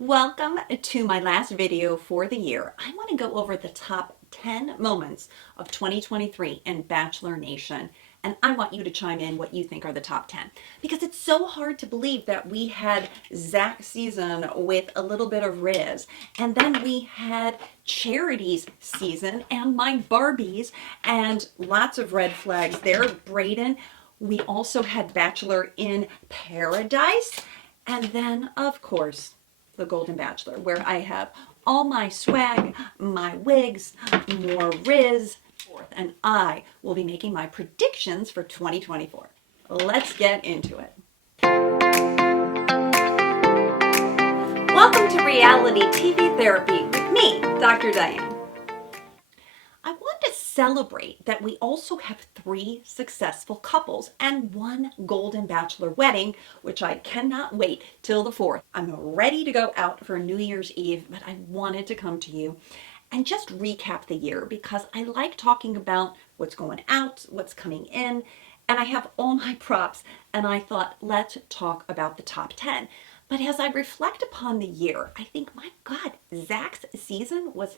Welcome to my last video for the year. I want to go over the top 10 moments of 2023 in Bachelor Nation. And I want you to chime in what you think are the top 10. Because it's so hard to believe that we had Zach's season with a little bit of Riz. And then we had Charity's season and my Barbies and lots of red flags there. Braden. We also had Bachelor in Paradise. And then, of course, the Golden Bachelor, where I have all my swag, my wigs, more Riz, and I will be making my predictions for 2024. Let's get into it. Welcome to Reality TV Therapy with me, Dr. Diane. I want to celebrate that we also have 3 successful couples and 1 Golden Bachelor wedding, which I cannot wait till the 4th. I'm ready to go out for New Year's Eve, but I wanted to come to you and just recap the year because I like talking about what's going out, what's coming in, and I have all my props, and I thought, let's talk about the top 10. But as I reflect upon the year, I think, my God, Zach's season was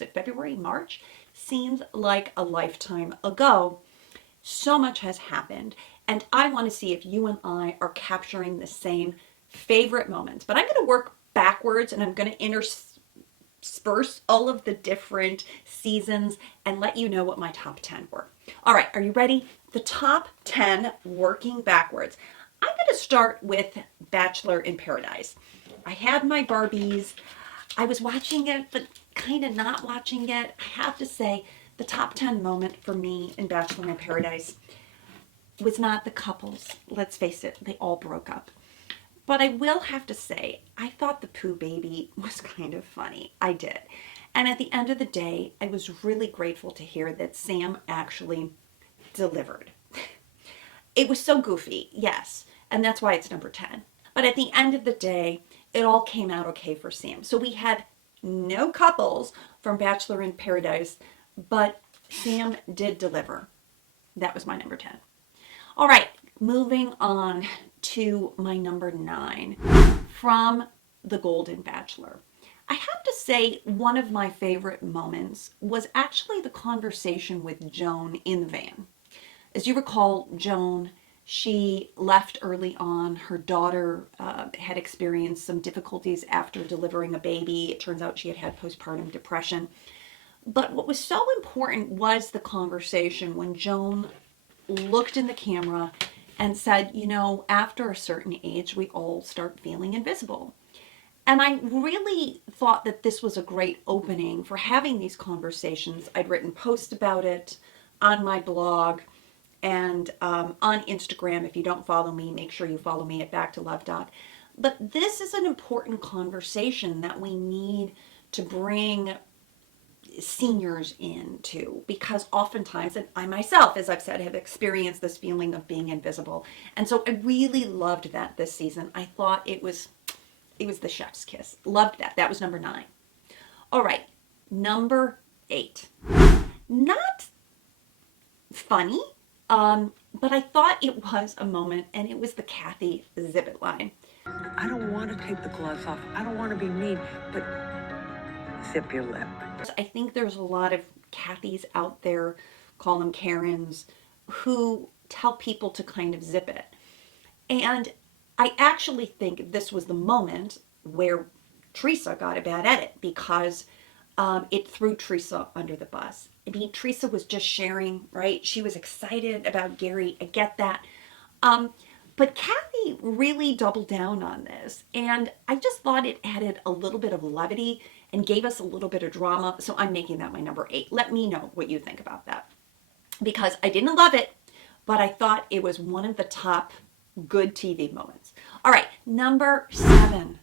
it February, March? Seems like a lifetime ago. So much has happened, and I want to see if you and I are capturing the same favorite moments. But I'm going to work backwards, and I'm going to intersperse all of the different seasons and let you know what my top 10 were. All right, are you ready? The top 10 working backwards. I'm going to start with Bachelor in Paradise. I had my Barbies. I was watching it, but kind of not watching it. I have to say, the top 10 moment for me in Bachelor in Paradise was not the couples. Let's face it, they all broke up. But I will have to say, I thought the poo baby was kind of funny. I did. And at the end of the day, I was really grateful to hear that Sam actually delivered. It was so goofy, yes, and that's why it's number 10. But at the end of the day, it all came out okay for Sam. So we had no couples from Bachelor in Paradise, but Sam did deliver. That was my number 10. All right, moving on to my number 9 from the Golden Bachelor. I have to say one of my favorite moments was actually the conversation with Joan in the van. As you recall, Joan, she left early on. Her daughter had experienced some difficulties after delivering a baby. It turns out she had had postpartum depression. But what was so important was the conversation when Joan looked in the camera and said, you know, after a certain age, we all start feeling invisible. And I really thought that this was a great opening for having these conversations. I'd written posts about it on my blog and on Instagram. If you don't follow me, make sure you follow me at Back to Love Doc. But this is an important conversation that we need to bring seniors into, because oftentimes, and I myself, as I've said, have experienced this feeling of being invisible. And so I really loved that this season. I thought it was the chef's kiss. Loved that. That was number 9. All right, number 8. Not funny, but I thought it was a moment, and it was the Kathy Zippet line. I don't want to take the gloves off. I don't want to be mean, but zip your lip. I think there's a lot of Kathys out there, call them Karens, who tell people to kind of zip it. And I actually think this was the moment where Teresa got a bad edit, because it threw Teresa under the bus. I mean, Teresa was just sharing, right? She was excited about Gerry. I get that. But Kathy really doubled down on this. And I just thought it added a little bit of levity and gave us a little bit of drama. So I'm making that my number 8. Let me know what you think about that. Because I didn't love it, but I thought it was one of the top good TV moments. All right, number 7.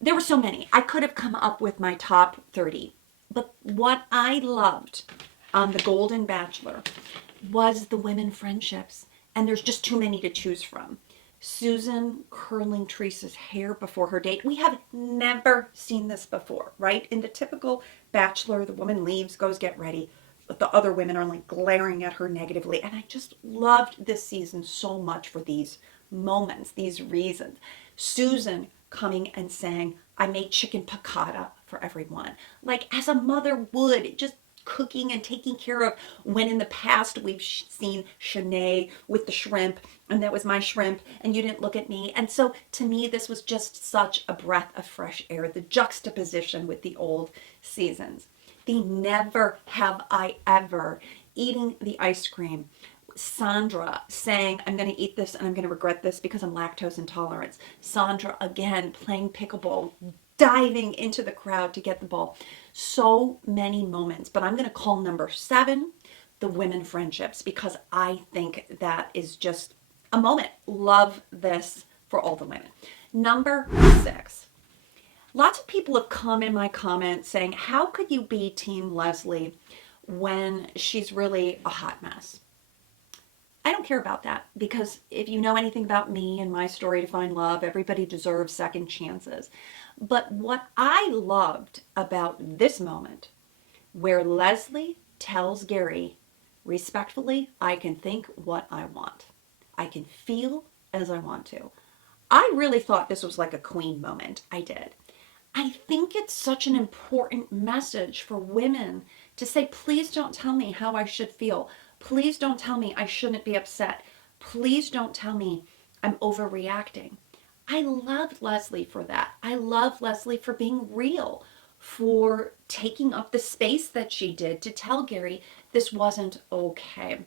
There were so many. I could have come up with my top 30. But what I loved on the Golden Bachelor was the women friendships. And there's just too many to choose from. Susan curling Teresa's hair before her date. We have never seen this before, right? In the typical Bachelor, the woman leaves, goes get ready, but the other women are like glaring at her negatively. And I just loved this season so much for these moments, these reasons. Susan coming and saying, I made chicken piccata for everyone. Like as a mother would, just cooking and taking care of, when in the past we've seen Shanae with the shrimp and that was my shrimp and you didn't look at me. And so to me, this was just such a breath of fresh air, the juxtaposition with the old seasons. The never have I ever, eating the ice cream, Sandra saying, I'm going to eat this and I'm going to regret this because I'm lactose intolerant. Sandra again playing pickleball, diving into the crowd to get the ball. So many moments, but I'm going to call number 7 the women friendships, because I think that is just a moment. Love this for all the women. Number 6. Lots of people have come in my comments saying, how could you be Team Leslie when she's really a hot mess? I don't care about that, because if you know anything about me and my story to find love, everybody deserves second chances. But what I loved about this moment, where Leslie tells Gerry, respectfully, I can think what I want. I can feel as I want to. I really thought this was like a queen moment. I did. I think it's such an important message for women to say, please don't tell me how I should feel. Please don't tell me I shouldn't be upset. Please don't tell me I'm overreacting. I loved Leslie for that. I love Leslie for being real, for taking up the space that she did to tell Gerry this wasn't okay.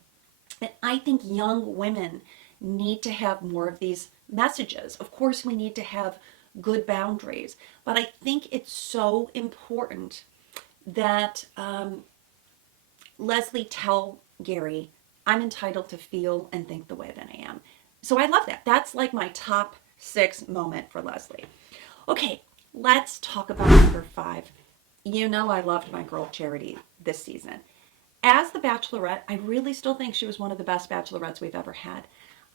And I think young women need to have more of these messages. Of course, we need to have good boundaries, but I think it's so important that Leslie tell Gerry, I'm entitled to feel and think the way that I am. So I love that. That's like my top 6 moment for Leslie. Okay, let's talk about number 5. You know I loved my girl Charity this season. As the Bachelorette, I really still think she was one of the best Bachelorettes we've ever had.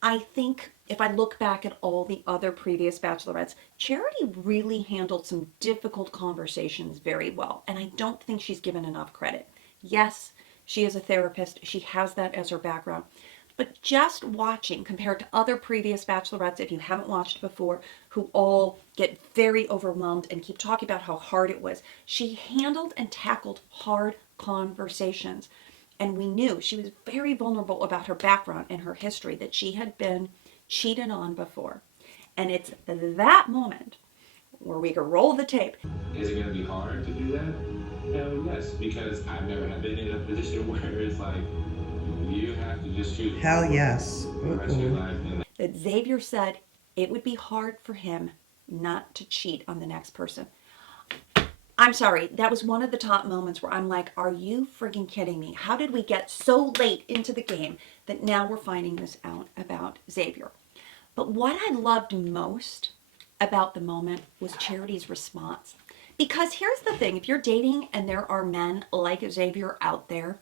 I think if I look back at all the other previous Bachelorettes, Charity really handled some difficult conversations very well, and I don't think she's given enough credit. Yes, she is a therapist. She has that as her background. But just watching compared to other previous Bachelorettes, if you haven't watched before, who all get very overwhelmed and keep talking about how hard it was, she handled and tackled hard conversations. And we knew she was very vulnerable about her background and her history, that she had been cheated on before. And it's that moment where we can roll the tape. Is it going to be hard to do that? Hell yes, because I've never been in a position where it's like, you have to just choose. Hell yes. The rest of your life. And That Xavier said it would be hard for him not to cheat on the next person. I'm sorry, that was one of the top moments where I'm like, are you freaking kidding me? How did we get so late into the game that now we're finding this out about Xavier? But what I loved most about the moment was Charity's response. Because here's the thing, if you're dating and there are men like Xavier out there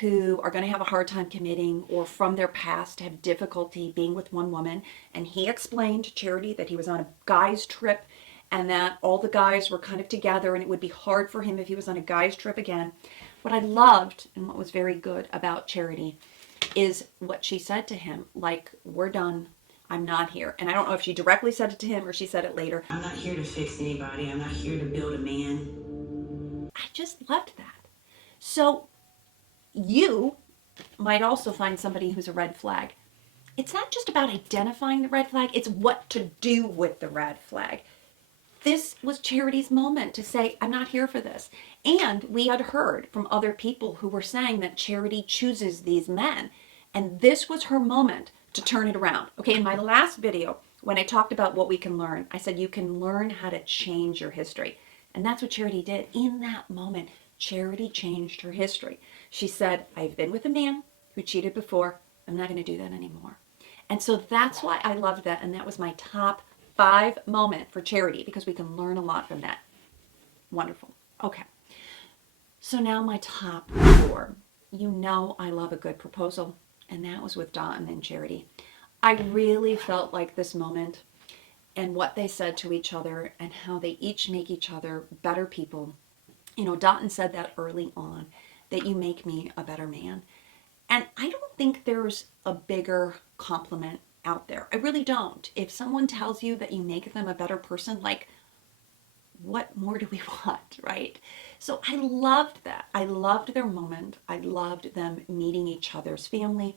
who are going to have a hard time committing, or from their past have difficulty being with one woman, and he explained to Charity that he was on a guy's trip and that all the guys were kind of together and it would be hard for him if he was on a guy's trip again. What I loved and what was very good about Charity is what she said to him, like, we're done, I'm not here. And I don't know if she directly said it to him or she said it later. I'm not here to fix anybody. I'm not here to build a man. I just loved that. So you might also find somebody who's a red flag. It's not just about identifying the red flag, it's what to do with the red flag. This was Charity's moment to say, I'm not here for this. And we had heard from other people who were saying that Charity chooses these men. And this was her moment to turn it around. Okay, in my last video, when I talked about what we can learn, I said you can learn how to change your history. And that's what Charity did. In that moment, Charity changed her history. She said, I've been with a man who cheated before. I'm not going to do that anymore. And so that's why I loved that. And that was my top 5 moment for Charity, because we can learn a lot from that. Wonderful. Okay. So now my top 4. You know I love a good proposal. And that was with Dotun and Charity. I really felt like this moment and what they said to each other and how they each make each other better people. You know, Dotun said that early on, that you make me a better man. And I don't think there's a bigger compliment out there. I really don't. If someone tells you that you make them a better person, like, what more do we want, right? So I loved that. I loved their moment. I loved them meeting each other's family.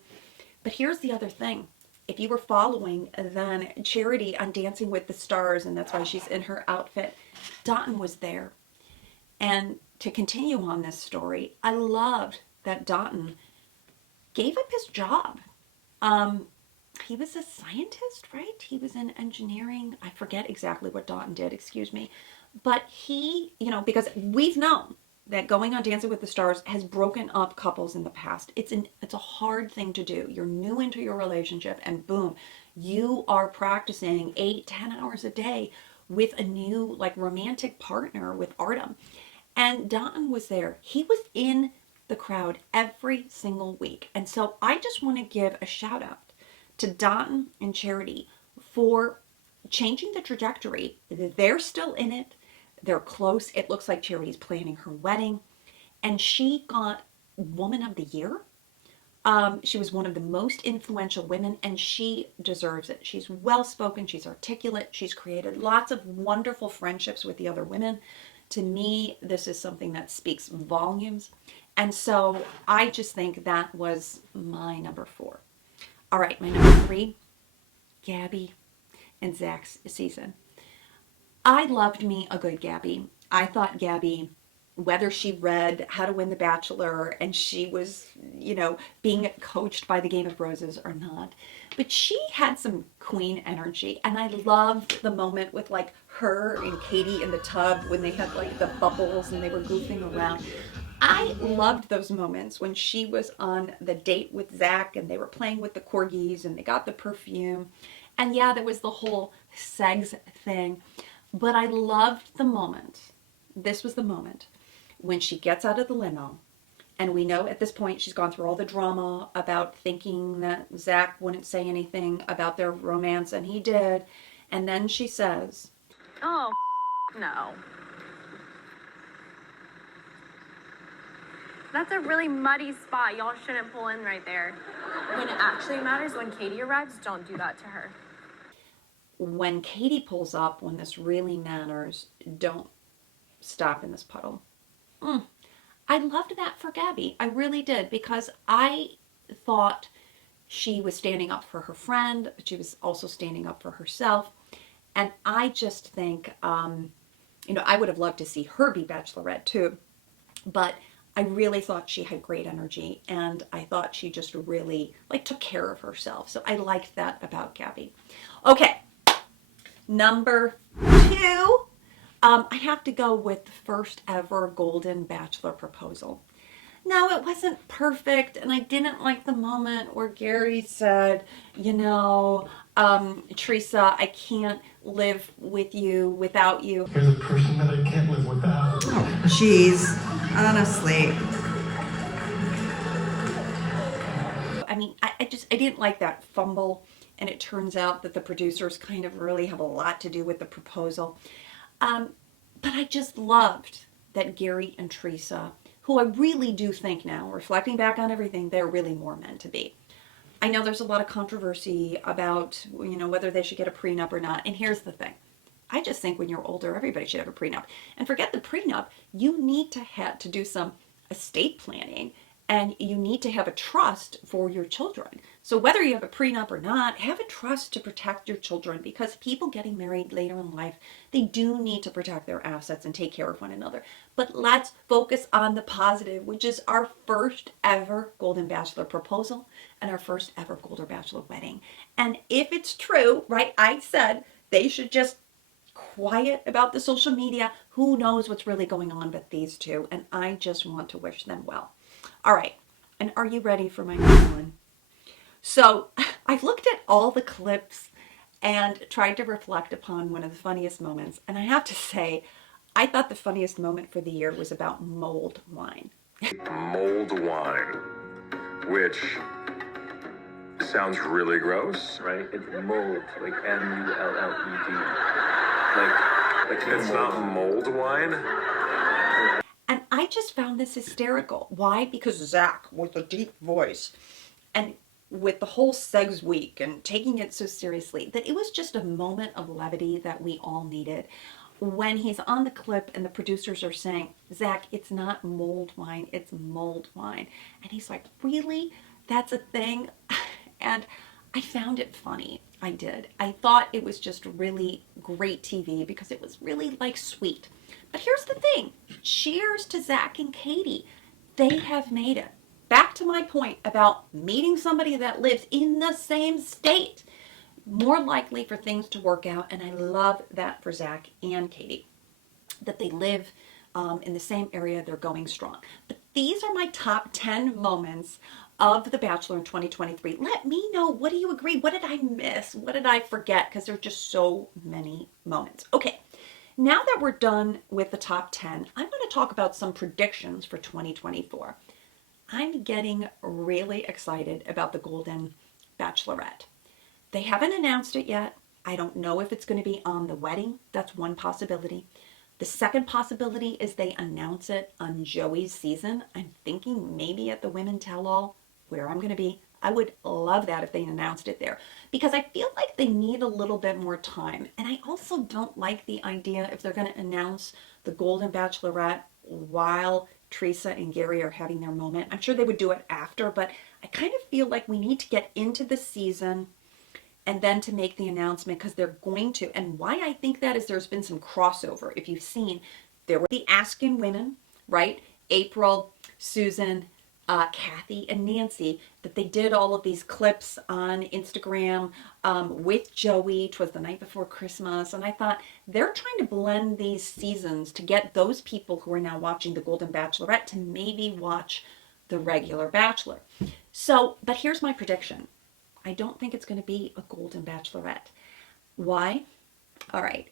But here's the other thing. If you were following, then Charity on Dancing with the Stars, and that's why she's in her outfit, Dotun was there. And to continue on this story, I loved that Dotun gave up his job. He was a scientist, right? He was in engineering. I forget exactly what Dotun did, excuse me. But he, because we've known that going on Dancing with the Stars has broken up couples in the past. It's a hard thing to do. You're new into your relationship and boom, you are practicing 8-10 hours a day with a new like romantic partner with Artem. And Dotun was there. He was in the crowd every single week. And so I just want to give a shout out to Dotun and Charity for changing the trajectory. They're still in it. They're close. It looks like Charity's planning her wedding. And she got Woman of the Year. She was one of the most influential women, and she deserves it. She's well-spoken. She's articulate. She's created lots of wonderful friendships with the other women. To me, this is something that speaks volumes. And so I just think that was my number 4. All right, my number 3, Gabi and Zach's season. I loved me a good Gabi. I thought Gabi, whether she read How to Win the Bachelor and she was, being coached by the Game of Roses or not, but she had some queen energy. And I loved the moment with like her and Katie in the tub when they had like the bubbles and they were goofing around. I loved those moments when she was on the date with Zach and they were playing with the corgis and they got the perfume. And yeah, there was the whole sex thing. But I loved the moment. This was the moment when she gets out of the limo. And we know at this point she's gone through all the drama about thinking that Zach wouldn't say anything about their romance, and he did. And then she says, "Oh, no. That's a really muddy spot. Y'all shouldn't pull in right there. When it actually matters, when Katie arrives, don't do that to her." When Katie pulls up, when this really matters, don't stop in this puddle. I loved that for Gabi. I really did, because I thought she was standing up for her friend, but she was also standing up for herself. And I just think, I would have loved to see her be Bachelorette too. But I really thought she had great energy, and I thought she just really took care of herself. So I liked that about Gabi. Okay. Number 2, I have to go with the first ever Golden Bachelor proposal. No, it wasn't perfect, and I didn't like the moment where Gerry said, Teresa, I can't live with you without you. You're the person that I can't live without. Oh, jeez, honestly. I mean, I didn't like that fumble. And it turns out that the producers kind of really have a lot to do with the proposal. But I just loved that Gerry and Teresa, who I really do think now, reflecting back on everything, they're really more meant to be. I know there's a lot of controversy about, whether they should get a prenup or not. And here's the thing. I just think when you're older, everybody should have a prenup. And forget the prenup, you need to do some estate planning. And you need to have a trust for your children. So whether you have a prenup or not, have a trust to protect your children, because people getting married later in life, they do need to protect their assets and take care of one another. But let's focus on the positive, which is our first ever Golden Bachelor proposal and our first ever Golden Bachelor wedding. And if it's true, right, I said they should just quiet about the social media. Who knows what's really going on with these two? And I just want to wish them well. All right, and are you ready for my next one? So I looked at all the clips and tried to reflect upon one of the funniest moments. And I have to say, I thought the funniest moment for the year was about mulled wine. Mulled wine, which sounds really gross. Right? It's mold, like M-U-L-L-E-D. Like It's not mulled wine? And I just found this hysterical. Why? Because Zach with a deep voice. And with the whole Segs Week and taking it so seriously that it was just a moment of levity that we all needed. When he's on the clip and the producers are saying, Zach, it's not mulled wine, it's mulled wine. And he's like, really? That's a thing? And I found it funny. I did. I thought it was just really great TV because it was really like sweet. But here's the thing. Cheers to Zach and Katie. They have made it. Back to my point about meeting somebody that lives in the same state. More likely for things to work out, and I love that for Zach and Katie, that they live in the same area, they're going strong. But these are my top 10 moments of The Bachelor in 2023. Let me know, what do you agree? What did I miss? What did I forget? Because there are just so many moments. Okay, now that we're done with the top 10, I'm going to talk about some predictions for 2024. I'm getting really excited about the Golden Bachelorette. They haven't announced it yet. I don't know if it's going to be on the wedding. That's one possibility. The second possibility is they announce it on Joey's season. I'm thinking maybe at the Women Tell All, where I'm going to be. I would love that if they announced it there, because I feel like they need a little bit more time. And I also don't like the idea if they're going to announce the Golden Bachelorette while Teresa and Gerry are having their moment. I'm sure they would do it after, but I kind of feel like we need to get into the season and then to make the announcement, because they're going to. And why I think that is there's been some crossover. If you've seen, there were the Askin women, right? April, Susan, Kathy, and Nancy, that they did all of these clips on Instagram with Joey. It was the night before Christmas. And I thought they're trying to blend these seasons to get those people who are now watching the Golden Bachelorette to maybe watch the regular Bachelor. So, but here's my prediction. I don't think it's going to be a Golden Bachelorette. Why? All right.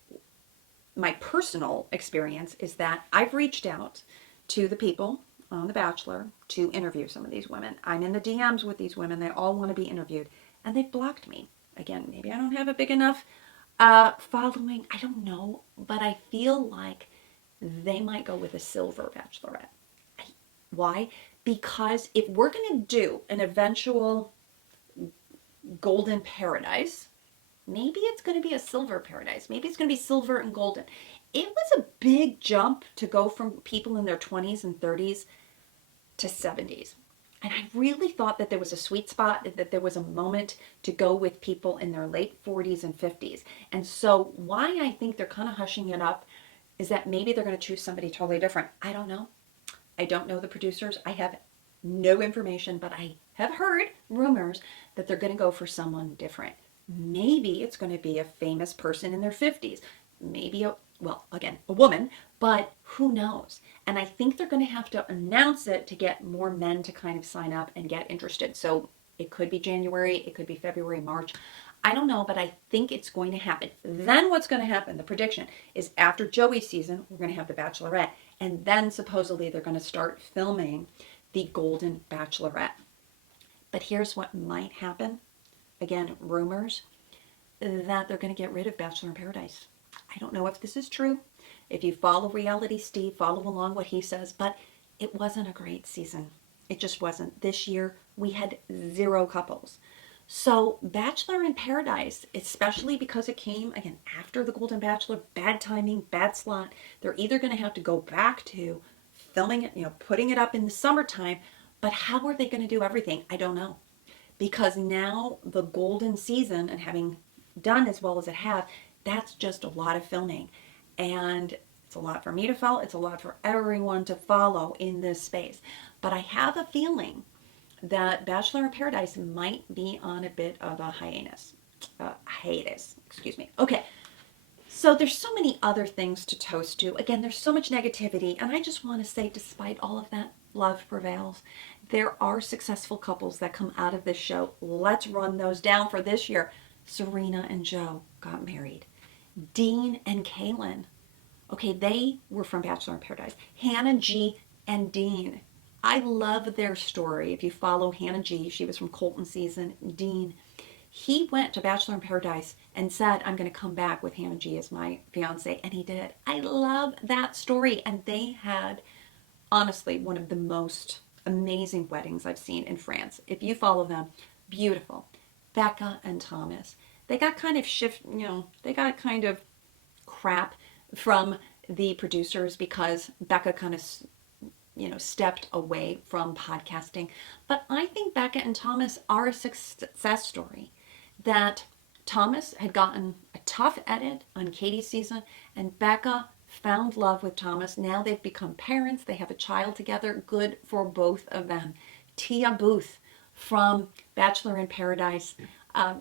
My personal experience is that I've reached out to the people on The Bachelor to interview some of these women. I'm in the DMs with these women. They all want to be interviewed, and they've blocked me. Again, maybe I don't have a big enough following. I don't know, but I feel like they might go with a silver Bachelorette. Why? Because if we're going to do an eventual Golden Paradise, maybe it's going to be a silver paradise. Maybe it's going to be silver and golden. It was a big jump to go from people in their 20s and 30s to 70s. And I really thought that there was a sweet spot, that there was a moment to go with people in their late 40s and 50s. And so why I think they're kind of hushing it up is that maybe they're going to choose somebody totally different. I don't know. I don't know the producers. I have no information, but I have heard rumors that they're going to go for someone different. Maybe it's going to be a famous person in their 50s. Maybe, a woman, but who knows? And I think they're going to have to announce it to get more men to kind of sign up and get interested. So it could be January, it could be February, March. I don't know, but I think it's going to happen. Then what's going to happen, the prediction, is after Joey's season, we're going to have The Bachelorette. And then supposedly they're going to start filming the Golden Bachelorette. But here's what might happen. Again, rumors that they're going to get rid of Bachelor in Paradise. I don't know if this is true. If you follow Reality Steve, follow along what he says, but it wasn't a great season. It just wasn't. This year, we had 0 couples. So Bachelor in Paradise, especially because it came, again, after the Golden Bachelor, bad timing, bad slot, they're either going to have to go back to filming it, putting it up in the summertime, but how are they going to do everything? I don't know. Because now the golden season, and having done as well as it have, that's just a lot of filming. And it's a lot for me to follow. It's a lot for everyone to follow in this space. But I have a feeling that Bachelor in Paradise might be on a bit of a hiatus. Okay. So there's so many other things to toast to. Again, there's so much negativity. And I just want to say, despite all of that, love prevails. There are successful couples that come out of this show. Let's run those down for this year. Serena and Joe got married. Dean and Kaylin. Okay, they were from Bachelor in Paradise. Hannah G and Dean. I love their story. If you follow Hannah G, she was from Colton season. Dean, he went to Bachelor in Paradise and said, I'm going to come back with Hannah G as my fiance. And he did. I love that story. And they had, honestly, one of the most amazing weddings I've seen in France. If you follow them, Beautiful. Becca and Thomas. They got kind of they got kind of crap from the producers because Becca kind of stepped away from podcasting. But I think Becca and Thomas are a success story. That Thomas had gotten a tough edit on Katie's season, and Becca found love with Thomas. Now they've become parents. They have a child together. Good for both of them. Tia Booth from Bachelor in Paradise.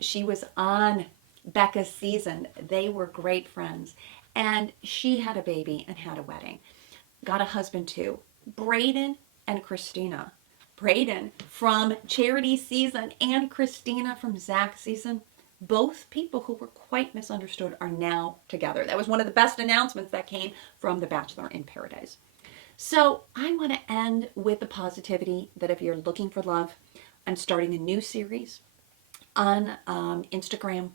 She was on Becca's season. They were great friends. And she had a baby and had a wedding. Got a husband too. Brayden and Christina. Brayden from Charity's season and Christina from Zach's season. Both people who were quite misunderstood are now together. That was one of the best announcements that came from The Bachelor in Paradise. So I want to end with the positivity that if you're looking for love, I'm starting a new series on Instagram.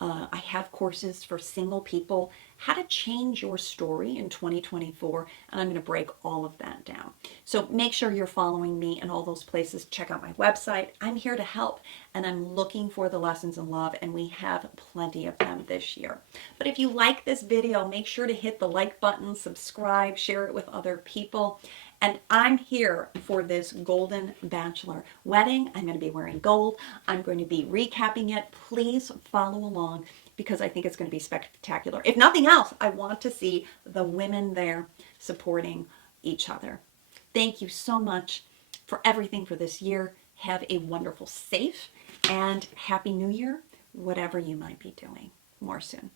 I have courses for single people, how to change your story in 2024, and I'm going to break all of that down. So make sure you're following me in all those places. Check out my website. I'm here to help, and I'm looking for the lessons in love, and we have plenty of them this year. But if you like this video, make sure to hit the like button, subscribe, share it with other people. And I'm here for this Golden Bachelor wedding. I'm going to be wearing gold. I'm going to be recapping it. Please follow along because I think it's going to be spectacular. If nothing else, I want to see the women there supporting each other. Thank you so much for everything for this year. Have a wonderful, safe, and happy new year, whatever you might be doing. More soon.